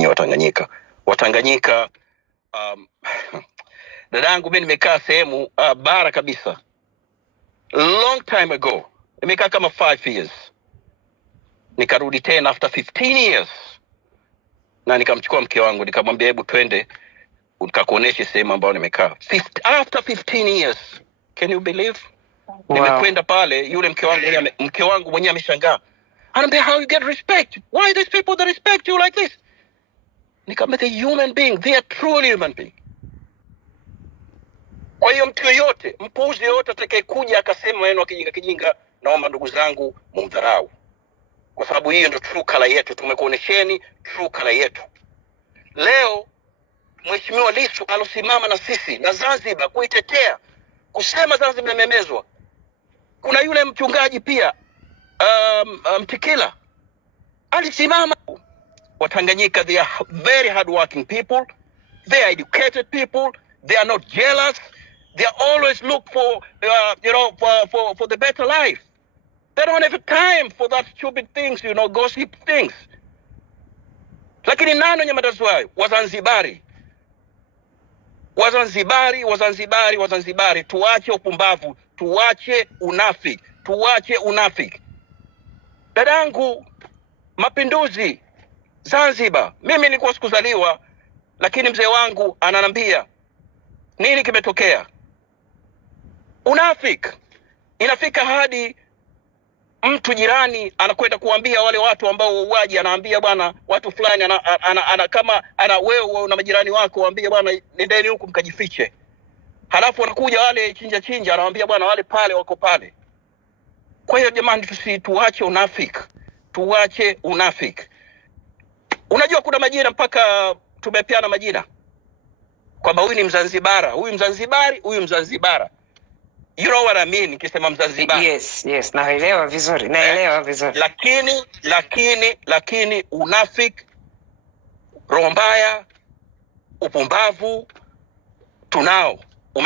nyinyi Watanganyika. Watanganyika, dadangu mimi nimekaa sehemu bara kabisa long time ago, nimekaa kama 5 years, nikarudi tena after 15 years, na nikamchukua mke wangu nikamwambia hebu twende nikakuoneshe sehemu ambayo nimekaa after 15 years. Can you believe? Wow. Nimekwenda pale, yule mke wangu mwenyewe ameshangaa, anambia how you get respect, why these people that respect you like this? Nikamwambia the human being, they are truly human being. Kwa hiyo mtu yoyote, mpuuzi yoyote atakayekuja akasema maneno kijinga, naomba ndugu zangu mumdharau, kwa sababu hiyo ndio true color yetu. Tumekuonesheni true color yetu. Leo Mheshimiwa Lissu alosimama na sisi na Zanzibar kuitetea, kusema Zanzibar imemezwa. Kuna yule mchungaji pia Mtikila alisimama. Watanganyika, they are very hardworking people, they are educated people, they are not jealous, they always look for for the better life. They don't have time for that stupid things, gossip things. Lakini nani wenye matatizo hayo? Wazanzibari, tuache upumbavu, tuache unafiki. Dadangu, mapinduzi Zanzibar, mimi nilikuwa sikuzaliwa, lakini mzee wangu ananambia nini kimetokea. Unafiki inafika hadi mtu jirani anakwenda kuambia wale watu ambao wauaji, anaambia bwana watu fulani kama wewe una majirani wako, waambie bwana nendeni huku mkajifiche. Halafu wanakuja wale chinja anawaambia bwana wale pale wako pale. Kwa hiyo jamani, tuache unafiki. Unajua kuna majina mpaka tumepeana majina kwamba huyu ni Mzanzibara, huyu Mzanzibara. You know what I mean nikisema Mzanzibara? Yes, naelewa vizuri. Lakini unafiki, roho mbaya, upumbavu tunao.